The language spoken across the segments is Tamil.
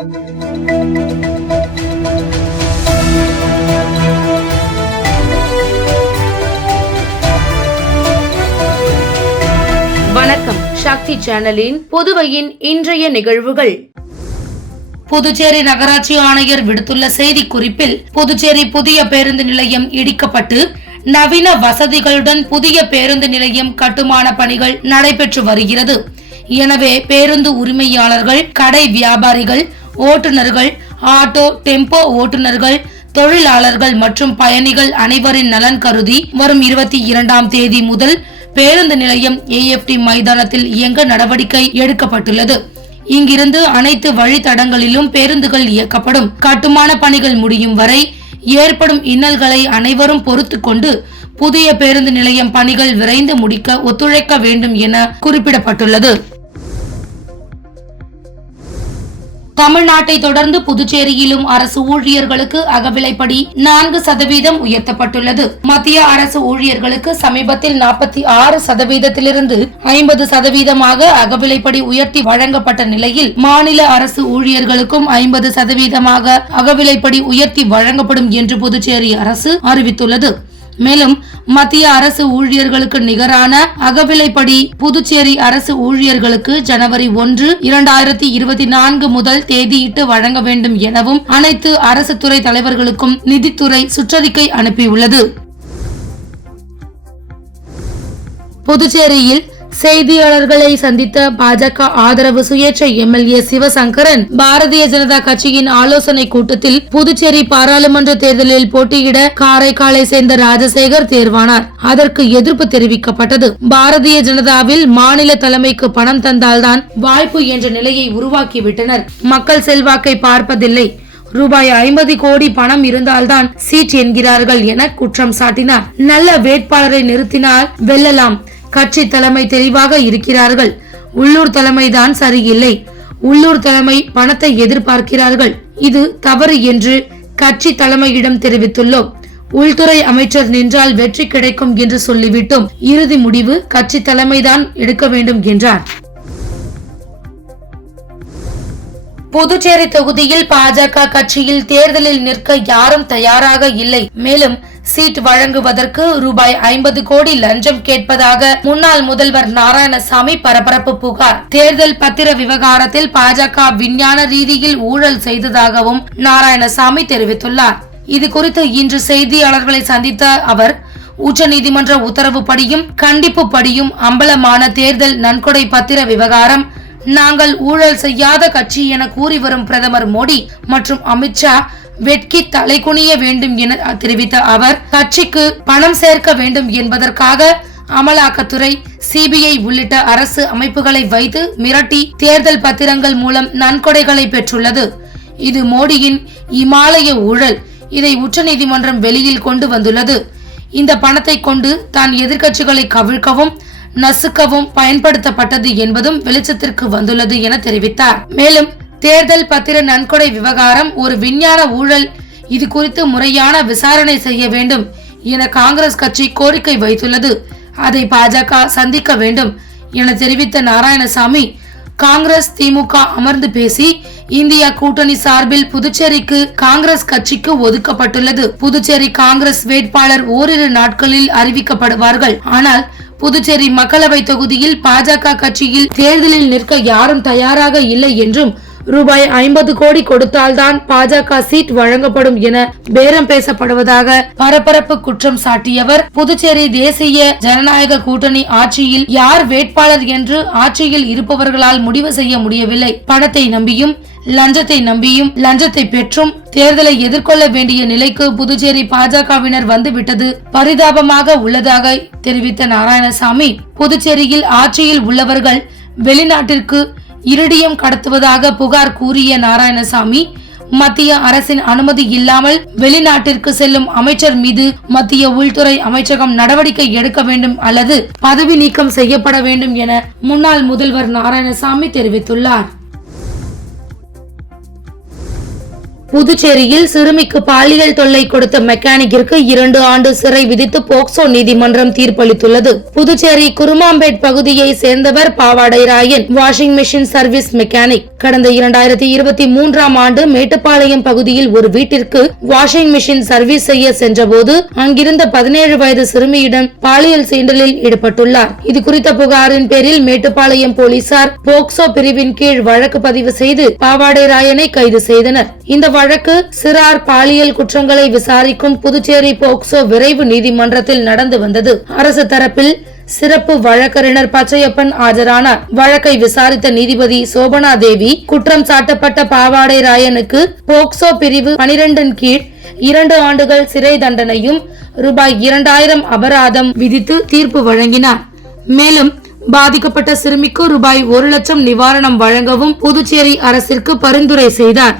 வணக்கம். சக்தி சேனலின் புதுவையின் இன்றைய நிகழ்வுகள். புதுச்சேரி நகராட்சி ஆணையர் விடுத்துள்ள செய்தி குறிப்பில், புதுச்சேரி புதிய பேருந்து நிலையம் இடிக்கப்பட்டு நவீன வசதிகளுடன் புதிய பேருந்து நிலையம் கட்டுமான பணிகள் நடைபெற்று வருகிறது. எனவே பேருந்து உரிமையாளர்கள், கடை வியாபாரிகள், ஓட்டுநர்கள், ஆட்டோ டெம்போ ஓட்டுநர்கள், தொழிலாளர்கள் மற்றும் பயணிகள் அனைவரின் நலன் கருதி வரும் 22ஆம் தேதி முதல் பேருந்து நிலையம் AFT மைதானத்தில் இயங்க நடவடிக்கை எடுக்கப்பட்டுள்ளது. இங்கிருந்து அனைத்து வழித்தடங்களிலும் பேருந்துகள் இயக்கப்படும். கட்டுமான பணிகள் முடியும் வரை ஏற்படும் இன்னல்களை அனைவரும் பொறுத்து கொண்டு புதிய பேருந்து நிலையம் பணிகள் விரைந்து முடிக்க ஒத்துழைக்க வேண்டும் என குறிப்பிடப்பட்டுள்ளது. தமிழ்நாட்டை தொடர்ந்து புதுச்சேரியிலும் அரசு ஊழியர்களுக்கு அகவிலைப்படி 4% உயர்த்தப்பட்டுள்ளது. மத்திய அரசு ஊழியர்களுக்கு சமீபத்தில் 46%இலிருந்து 50% அகவிலைப்படி உயர்த்தி வழங்கப்பட்ட நிலையில், மாநில அரசு ஊழியர்களுக்கும் 50% அகவிலைப்படி உயர்த்தி வழங்கப்படும் என்று புதுச்சேரி அரசு அறிவித்துள்ளது. மேலும் மத்திய அரசு ஊழியர்களுக்கு நிகரான அகவிலைப்படி புதுச்சேரி அரசு ஊழியர்களுக்கு ஜனவரி 1, 2024 முதல் தேதியிட்டு வழங்க வேண்டும் எனவும் அனைத்து அரசு துறை தலைவர்களுக்கும் நிதித்துறை சுற்றறிக்கை அனுப்பியுள்ளது. புதுச்சேரியில் செய்தியாளர்களை சந்தித்த பாஜக ஆதரவு சுயேட்சை MLA சிவசங்கரன், பாரதிய ஜனதா கட்சியின் ஆலோசனை கூட்டத்தில் புதுச்சேரி பாராளுமன்ற தேர்தலில் போட்டியிட காரைக்காலை சேர்ந்த ராஜசேகர் தேர்வானார். அதற்கு எதிர்ப்பு தெரிவிக்கப்பட்டது. பாரதிய ஜனதாவில் மாநில தலைமைக்கு பணம் தந்தால்தான் வாய்ப்பு என்ற நிலையை உருவாக்கிவிட்டனர். மக்கள் செல்வாக்கை பார்ப்பதில்லை. ரூபாய் 50 கோடி பணம் இருந்தால்தான் சீட் என்கிறார்கள் என குற்றம் சாட்டினார். நல்ல வேட்பாளரை நிறுத்தினால் வெல்லலாம். கட்சி தலைமை தெளிவாக இருக்கிறார்கள். உள்ளூர் தலைமைதான் சரியில்லை. உள்ளூர் தலைமை பணத்தை எதிர்பார்க்கிறார்கள். இது தவறு என்று கட்சி தலைமையிடம் தெரிவித்துள்ளோம். உள்துறை அமைச்சர் நின்றால் வெற்றி கிடைக்கும் என்று சொல்லிவிட்டோம். இறுதி முடிவு கட்சி தலைமைதான் எடுக்க வேண்டும் என்றார். புதுச்சேரி தொகுதியில் பாஜக கட்சியில் தேர்தலில் நிற்க யாரும் தயாராக இல்லை. மேலும் சீட் வழங்குவதற்கு ரூபாய் 50 கோடி லஞ்சம் கேட்பதாக முன்னாள் முதல்வர் நாராயணசாமி பரபரப்பு புகார். தேர்தல் பத்திர விவகாரத்தில் பாஜக விஞ்ஞான ரீதியில் ஊழல் செய்ததாகவும் நாராயணசாமி தெரிவித்துள்ளார். இது குறித்து இன்று செய்தியாளர்களை சந்தித்த அவர், உச்சநீதிமன்ற உத்தரவுப்படியும் கண்டிப்பு படியும் அம்பலமான தேர்தல் நன்கொடை பத்திர விவகாரம். நாங்கள் ஊழல் செய்யாத கட்சி என கூறி வரும் பிரதமர் மோடி மற்றும் அமித்ஷா வெட்கி தலைகுனிய வேண்டும் என தெரிவித்த அவர், கட்சிக்கு பணம் சேர்க்க வேண்டும் என்பதற்காக அமலாக்கத்துறை, CBI உள்ளிட்ட அரசு அமைப்புகளை வைத்து மிரட்டி தேர்தல் பத்திரங்கள் மூலம் நன்கொடைகளை பெற்றுள்ளது. இது மோடியின் இமாலய ஊழல். இதை உச்சநீதிமன்றம் வெளியில் கொண்டு வந்துள்ளது. இந்த பணத்தை கொண்டு தான் எதிர்க்கட்சிகளை கவிழ்க்கவும் நசுக்கவும் பயன்படுத்தப்பட்டது என்பதும் வெளிச்சத்திற்கு வந்துள்ளது என தெரிவித்தார். மேலும் தேர்தல் பத்திர நன்கொடை விவகாரம் ஒரு விஞ்ஞான ஊழல். இது குறித்து முறையான விசாரணை செய்ய வேண்டும் என காங்கிரஸ் கட்சி கோரிக்கை வைத்துள்ளது. அதை பாஜக சந்திக்க வேண்டும் என தெரிவித்த நாராயணசாமி, காங்கிரஸ் திமுக அமர்ந்து பேசி இந்தியா கூட்டணி சார்பில் புதுச்சேரிக்கு காங்கிரஸ் கட்சிக்கு ஒதுக்கப்பட்டுள்ளது. புதுச்சேரி காங்கிரஸ் வேட்பாளர் ஓரிரு நாட்களில் அறிவிக்கப்படுவார்கள். ஆனால் புதுச்சேரி மக்களவை தொகுதியில் பாஜக கட்சியில் தேர்தலில் நிற்க யாரும் தயாராக இல்லை என்றும், ரூபாய் 50 கோடி கொடுத்தால்தான் பாஜக சீட் வழங்கப்படும் என பேரம் பேசப்படுவதாக பரபரப்பு குற்றம் சாட்டியவர், புதுச்சேரி தேசிய ஜனநாயக கூட்டணி ஆட்சியில் யார் வேட்பாளர் என்று ஆட்சியில் இருப்பவர்களால் முடிவு செய்ய முடியவில்லை. பணத்தை நம்பியும் லஞ்சத்தை நம்பியும் லஞ்சத்தை பெற்றும் தேர்தலை எதிர்கொள்ள வேண்டிய நிலைக்கு புதுச்சேரி பாஜகவினர் வந்துவிட்டது பரிதாபமாக உள்ளதாக தெரிவித்த நாராயணசாமி, புதுச்சேரியில் ஆட்சியில் உள்ளவர்கள் வெளிநாட்டிற்கு இரிடியம் கடத்துவதாக புகார் கூறிய நாராயணசாமி, மத்திய அரசின் அனுமதி இல்லாமல் வெளிநாட்டிற்கு செல்லும் அமைச்சர் மீது மத்திய உள்துறை அமைச்சகம் நடவடிக்கை எடுக்க வேண்டும் அல்லது பதவி நீக்கம் செய்யப்பட வேண்டும் என முன்னாள் முதல்வர் நாராயணசாமி தெரிவித்துள்ளார். புதுச்சேரியில் சிறுமிக்கு பாலியல் தொல்லை கொடுத்த மெக்கானிக்கிற்கு 2 ஆண்டு சிறை விதித்து போக்சோ நீதிமன்றம் தீர்ப்பளித்துள்ளது. புதுச்சேரி குருமாம்பேட் பகுதியை சேர்ந்தவர் Pavadai Rayan, washing machine service mechanic. கடந்த 2023ஆம் ஆண்டு மேட்டுப்பாளையம் பகுதியில் ஒரு வீட்டிற்கு வாஷிங் மிஷின் சர்வீஸ் செய்ய சென்றபோது அங்கிருந்த 17 வயது சிறுமியிடம் பாலியல் சீண்டலில் ஈடுபட்டுள்ளார். இது குறித்த புகாரின் பேரில் மேட்டுப்பாளையம் போலீசார் போக்சோ பிரிவின் கீழ் வழக்கு பதிவு செய்து பாவாடை ராயனை கைது செய்தனர். இந்த வழக்கு சிறார் பாலியல் குற்றங்களை விசாரிக்கும் புதுச்சேரி போக்சோ விரைவு நீதிமன்றத்தில் நடந்து வந்தது. அரசு தரப்பில் சிறப்பு வழக்கறிஞர் பச்சையப்பன் ஆஜரானார். வழக்கை விசாரித்த நீதிபதி சோபனா தேவி குற்றம் சாட்டப்பட்ட பாவாடை ராயனுக்கு போக்சோ பிரிவு 12 கீழ் 2 ஆண்டுகள் சிறை தண்டனையும் ரூபாய் 2000 அபராதம் விதித்து தீர்ப்பு வழங்கினார். மேலும் பாதிக்கப்பட்ட சிறுமிக்கு ரூபாய் 1 லட்சம் நிவாரணம் வழங்கவும் புதுச்சேரி அரசிற்கு பரிந்துரை செய்தார்.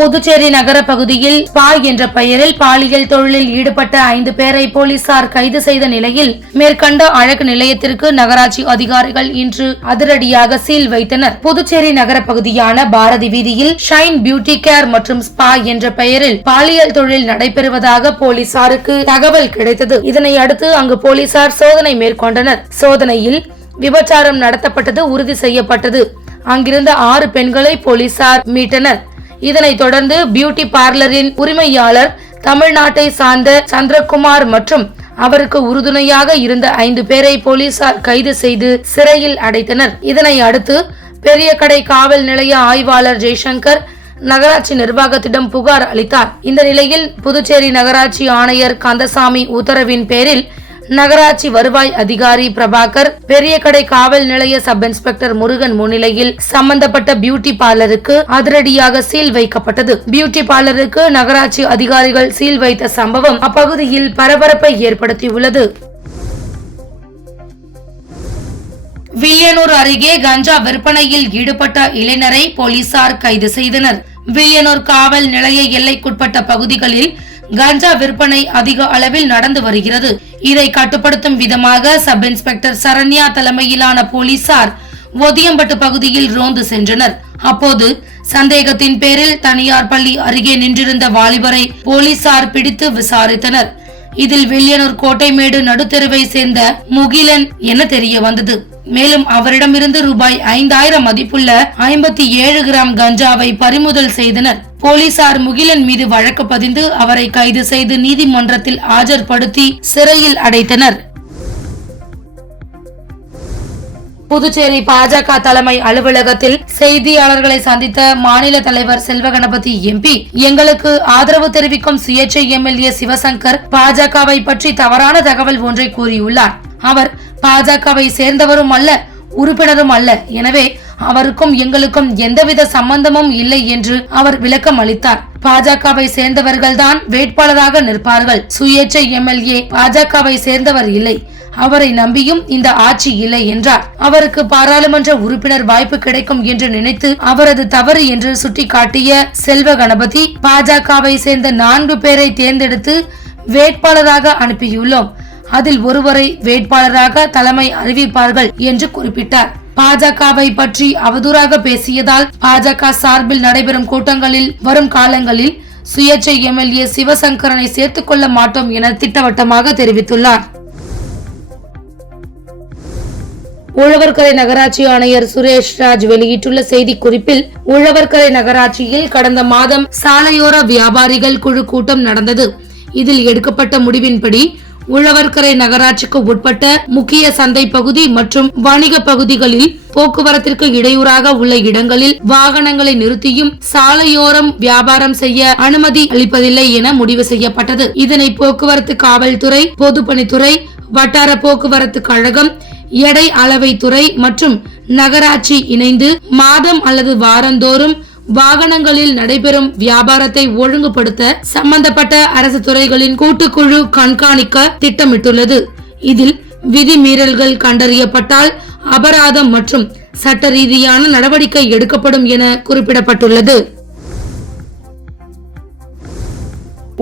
புதுச்சேரி நகர பகுதியில் ஸ்பா என்ற பெயரில் பாலியல் தொழிலில் ஈடுபட்ட 5 பேரை போலீசார் கைது செய்த நிலையில் மேற்கண்ட அழகு நிலையத்திற்கு நகராட்சி அதிகாரிகள் இன்று அதிரடியாக சீல் வைத்தனர். புதுச்சேரி நகர பகுதியான பாரதி வீதியில் ஷைன் பியூட்டி கேர் மற்றும் ஸ்பா என்ற பெயரில் பாலியல் தொழில் நடைபெறுவதாக போலீசாருக்கு தகவல் கிடைத்தது. இதனை அடுத்து அங்கு போலீசார் சோதனை மேற்கொண்டனர். சோதனையில் விபச்சாரம் நடத்தப்பட்டது உறுதி செய்யப்பட்டது. அங்கிருந்த 6 பெண்களை போலீசார் மீட்டனர். இதனைத் தொடர்ந்து பியூட்டி பார்லரின் உரிமையாளர் தமிழ்நாட்டை சார்ந்த சந்திரகுமார் மற்றும் அவருக்கு உறுதுணையாக இருந்த 5 பேரை போலீசார் கைது செய்து சிறையில் அடைத்தனர். இதனை அடுத்து பெரிய கடை காவல் நிலைய ஆய்வாளர் ஜெய்சங்கர் நகராட்சி நிர்வாகத்திடம் புகார் அளித்தார். இந்த நிலையில் புதுச்சேரி நகராட்சி ஆணையர் கந்தசாமி உத்தரவின் பேரில் நகராட்சி வருவாய் அதிகாரி பிரபாகர், பெரிய கடை காவல் நிலைய சப் இன்ஸ்பெக்டர் முருகன் முன்னிலையில் சம்பந்தப்பட்ட பியூட்டி பார்லருக்கு அதிரடியாக சீல் வைக்கப்பட்டது. பியூட்டி பார்லருக்கு நகராட்சி அதிகாரிகள் சீல் வைத்த சம்பவம் அப்பகுதியில் பரபரப்பை ஏற்படுத்தியுள்ளது. வில்லியனூர் அருகே கஞ்சா விற்பனையில் ஈடுபட்ட இளைஞரை போலீசார் கைது செய்தனர். வில்லியனூர் காவல் நிலைய எல்லைக்குட்பட்ட பகுதிகளில் கஞ்சா விற்பனை அதிக அளவில் நடந்து வருகிறது. இதை கட்டுப்படுத்தும் விதமாக சப் இன்ஸ்பெக்டர் சரண்யா தலைமையிலான போலீசார் ஒதியம்பட்டு பகுதியில் ரோந்து சென்றனர். அப்போது சந்தேகத்தின் பேரில் தனியார் பள்ளி அருகே நின்றிருந்த வாலிபரை போலீசார் பிடித்து விசாரித்தனர். இதில் வில்லியனூர் கோட்டைமேடு நடுத்தெருவை சேர்ந்த முகிலன் என தெரிய வந்தது. மேலும் அவரிடமிருந்து ரூபாய் 5000 மதிப்புள்ள 57 கிராம் கஞ்சாவை பறிமுதல் செய்தனர். போலீசார் முகிலன் மீது வழக்கு பதிந்து அவரை கைது செய்து நீதிமன்றத்தில் ஆஜர்படுத்தி சிறையில் அடைத்தனர். புதுச்சேரி பாஜக தலைமை அலுவலகத்தில் செய்தியாளர்களை சந்தித்த மாநில தலைவர் செல்வகணபதி எம்பி, எங்களுக்கு ஆதரவு தெரிவிக்கும் சுயேட்சை எம்எல்ஏ சிவசங்கர் பாஜகவை பற்றி தவறான தகவல் ஒன்றை கூறியுள்ளார். அவர் பாஜகவை சேர்ந்தவரும் அல்ல, உறுப்பினரும் அல்ல. எனவே அவருக்கும் எங்களுக்கும் எந்தவித சம்பந்தமும் இல்லை என்று அவர் விளக்கம் அளித்தார். பாஜகவை சேர்ந்தவர்கள்தான் வேட்பாளராக நிற்பார்கள். சுயேட்சை எம்எல்ஏ பாஜகவை சேர்ந்தவர் இல்லை. அவரை நம்பியும் இந்த ஆட்சி இல்லை என்றார். அவருக்கு பாராளுமன்ற உறுப்பினர் வாய்ப்பு கிடைக்கும் என்று நினைத்து அவரது தவறு என்று சுட்டிக்காட்டிய செல்வ கணபதி, பாஜகவை சேர்ந்த 4 பேரை தேர்ந்தெடுத்து வேட்பாளராக அனுப்பியுள்ளோம். அதில் ஒருவரை வேட்பாளராக தலைமை அறிவிப்பார்கள் என்று குறிப்பிட்டார். பாஜகவை பற்றி அவதூறாக பேசியதால் பாஜக சார்பில் நடைபெறும் கூட்டங்களில் வரும் காலங்களில் சுயேட்சை எம்எல்ஏ சிவசங்கரனை சேர்த்துக் கொள்ள மாட்டோம் என திட்டவட்டமாக தெரிவித்துள்ளார். உழவர்கரை நகராட்சி ஆணையர் சுரேஷ் ராஜ் வெளியிட்டுள்ள செய்தி குறிப்பில், உழவர்கரை நகராட்சியில் கடந்த மாதம் சாலையோர வியாபாரிகள் குழு கூட்டம் நடந்தது. இதில் எடுக்கப்பட்ட முடிவின்படி உழவர்கரை நகராட்சிக்கு உட்பட்ட முக்கிய சந்தை பகுதி மற்றும் வணிக பகுதிகளில் போக்குவரத்திற்கு இடையூறாக உள்ள இடங்களில் வாகனங்களை நிறுத்தியும் சாலையோரம் வியாபாரம் செய்ய அனுமதி அளிப்பதில்லை என முடிவு செய்யப்பட்டது. இதனை போக்குவரத்து காவல்துறை, பொதுப்பணித்துறை, வட்டார போக்குவரத்து கழகம், எடை அளவை துறை மற்றும் நகராட்சி இணைந்து மாதம் அல்லது வாரந்தோறும் வாகனங்களில் நடைபெறும் வியாபாரத்தை ஒழுங்குபடுத்த சம்பந்தப்பட்ட அரசு துறைகளின் கூட்டுக்குழு கண்காணிக்க திட்டமிட்டுள்ளது. இதில் விதிமீறல்கள் கண்டறியப்பட்டால் அபராதம் மற்றும் சட்ட ரீதியான நடவடிக்கை எடுக்கப்படும் என குறிப்பிடப்பட்டுள்ளது.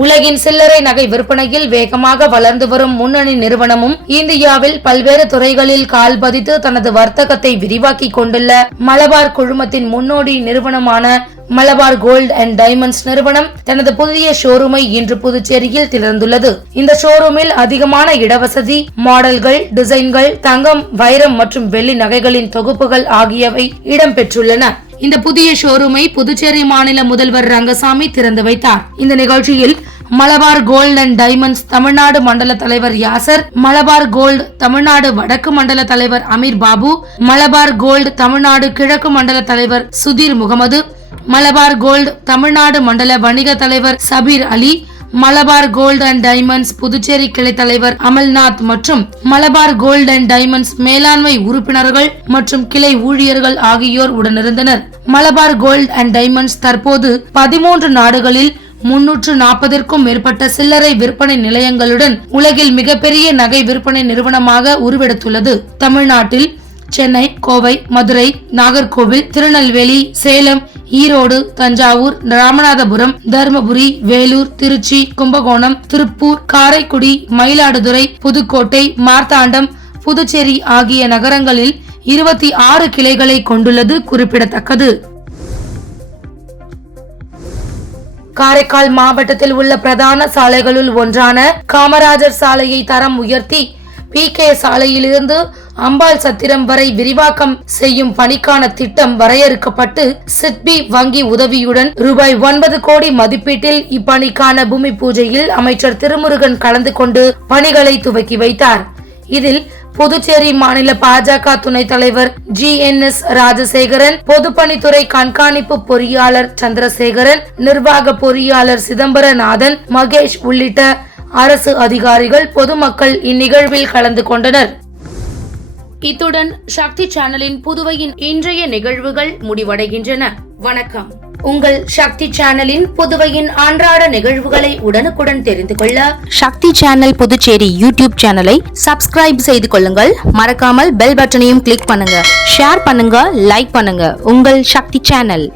உலகின் சில்லறை நகை விற்பனையில் வேகமாக வளர்ந்து வரும் முன்னணி நிறுவனமும் இந்தியாவில் பல்வேறு துறைகளில் கால் பதித்து தனது வர்த்தகத்தை விரிவாக்கிக் கொண்டுள்ள மலபார் குழுமத்தின் முன்னோடி நிறுவனமான மலபார் கோல்ட் அண்ட் டைமண்ட்ஸ் நிறுவனம் தனது புதிய ஷோரூமை இன்று புதுச்சேரியில் திறந்துள்ளது. இந்த ஷோரூமில் அதிகமான இடவசதி, மாடல்கள், டிசைன்கள், தங்கம், வைரம் மற்றும் வெள்ளி நகைகளின் தொகுப்புகள் ஆகியவை இடம்பெற்றுள்ளன. இந்த புதிய ஷோரூமை புதுச்சேரி மாநில முதல்வர் ரங்கசாமி திறந்து வைத்தார். இந்த நிகழ்ச்சியில் Malabar gold and diamonds Tamil Nadu மண்டல தலைவர் யாசர், மலபார் கோல்ட் தமிழ்நாடு வடக்கு மண்டல தலைவர் அமீர் பாபு, மலபார் கோல்ட் தமிழ்நாடு கிழக்கு மண்டல தலைவர் சுதீர் முகமது, மலபார் கோல்ட் தமிழ்நாடு மண்டல வணிக தலைவர் Sabeer Ali, Malabar gold and diamonds Puducherry கிளை தலைவர் அமல்நாத் மற்றும் மலபார் கோல்ட் அண்ட் டைமண்ட்ஸ் மேலாண்மை உறுப்பினர்கள் மற்றும் கிளை ஊழியர்கள் ஆகியோர் உடனிருந்தனர். மலபார் கோல்ட் அண்ட் டைமண்ட்ஸ் தற்போது 13 நாடுகளில் 340க்கும் மேற்பட்ட சில்லறை விற்பனை நிலையங்களுடன் உலகில் மிகப்பெரிய நகை விற்பனை நிறுவனமாக உருவெடுத்துள்ளது. தமிழ்நாட்டில் சென்னை, கோவை, மதுரை, நாகர்கோவில், திருநெல்வேலி, சேலம், ஈரோடு, தஞ்சாவூர், ராமநாதபுரம், தர்மபுரி, வேலூர், திருச்சி, கும்பகோணம், திருப்பூர், காரைக்குடி, மயிலாடுதுறை, புதுக்கோட்டை, மார்த்தாண்டம், புதுச்சேரி ஆகிய நகரங்களில் 26 கிளைகளை கொண்டுள்ளது குறிப்பிடத்தக்கது. காரைக்கால் மாவட்டத்தில் உள்ள பிரதான சாலைகளுள் ஒன்றான காமராஜர் சாலையை தரம் உயர்த்தி PK சாலையிலிருந்து அம்பாள் சத்திரம் வரை விரிவாக்கம் செய்யும் பணிக்கான திட்டம் வரையறுக்கப்பட்டு சிட்பி வங்கி உதவியுடன் ரூபாய் 9 கோடி மதிப்பீட்டில் இப்பணிக்கான பூமி பூஜையில் அமைச்சர் திருமுருகன் கலந்து கொண்டு பணிகளை துவக்கி வைத்தார். இதில் புதுச்சேரி மாநில பாஜக துணைத் தலைவர் GNS ராஜசேகரன், பொதுப்பணித்துறை கண்காணிப்பு பொறியாளர் சந்திரசேகரன், நிர்வாக பொறியாளர் சிதம்பரநாதன், மகேஷ் உள்ளிட்ட அரசு அதிகாரிகள், பொதுமக்கள் இந்நிகழ்வில் கலந்து கொண்டனர். இத்துடன் சக்தி சேனலின் புதுவையின் இன்றைய நிகழ்வுகள் முடிவடைகின்றன. வணக்கம். உங்கள் சக்தி சேனலின் புதுவையின் அன்றாட நிகழ்வுகளை உடனுக்குடன் தெரிந்து கொள்ள சக்தி சேனல் புதுச்சேரி யூடியூப் சேனலை சப்ஸ்கிரைப் செய்து கொள்ளுங்கள். மறக்காமல் பெல் பட்டனையும் கிளிக் பண்ணுங்க, ஷேர் பண்ணுங்க, லைக் பண்ணுங்க. உங்கள் சக்தி சேனல்.